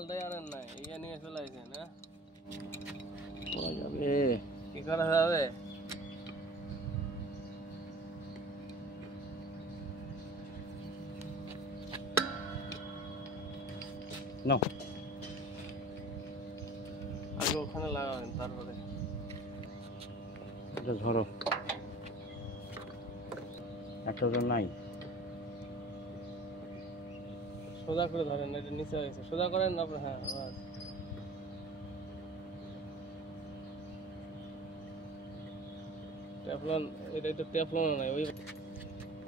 ওটাই আনেন না, ইয়ে নিয়ে চলে আসেন। হ্যাঁ, করা যাবে, কি করা যাবে? নাও আগে ওখানে লাগাবেন, তারপরে এটা ধরো, একটা তো নাই। সোজা করে ধরেন, এটা নিচে হয়েছে, সোজা করেন আপনার। হ্যাঁ, বাস। টেফলন, এটা একটু টেফলন নাই, ওই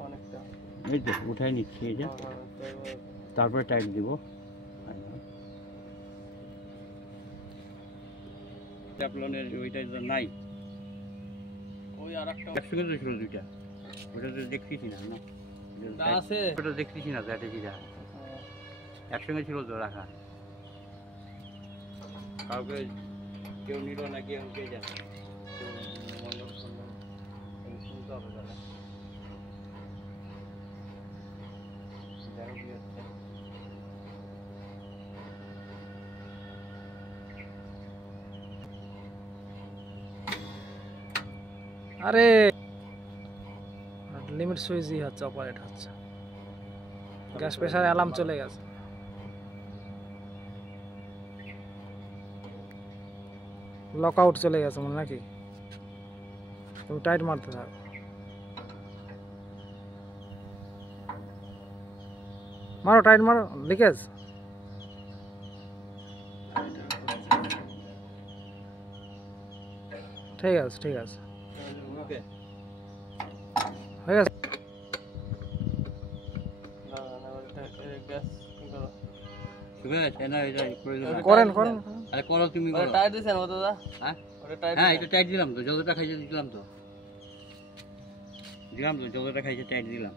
অনেকটা। এই তো উঠাই নিচ্ছি এই যে, তারপরে টাইট দিব। টেফলনের ওইটা তো নাই, ওই আর একটা একসঙ্গে তো ছিল দুইটা, ওটা তো দেখতেছি না, আছে, ওটা দেখতেছি না, ব্যাটারিটা একসঙ্গে ছিল তো রাখা। কাউকে কেউ নিল না, কেউ কে জানে, শুনতে হবে তাহলে। আরে লিমিট সুইচই হচ্ছে, অপারেট হচ্ছে, গ্যাস প্রেসার অ্যালার্ম চলে গেছে। লক আউট চলে গেছে মনে নাকি? তুমি টাইট মারতে থাকো, মারো টাইট মারো, লিকেজ। ঠিক আছে, ঠিক আছে, হয়ে গেছে। করেন করেন, আরে করো তুমি, করো। টাইট দিছেন ও দাদা? হ্যাঁ ওটা টাইট, হ্যাঁ, এটা টাইট দিলাম তো, যতটা খাইছে দিলাম তো, যতটা খাইছে টাইট দিলাম।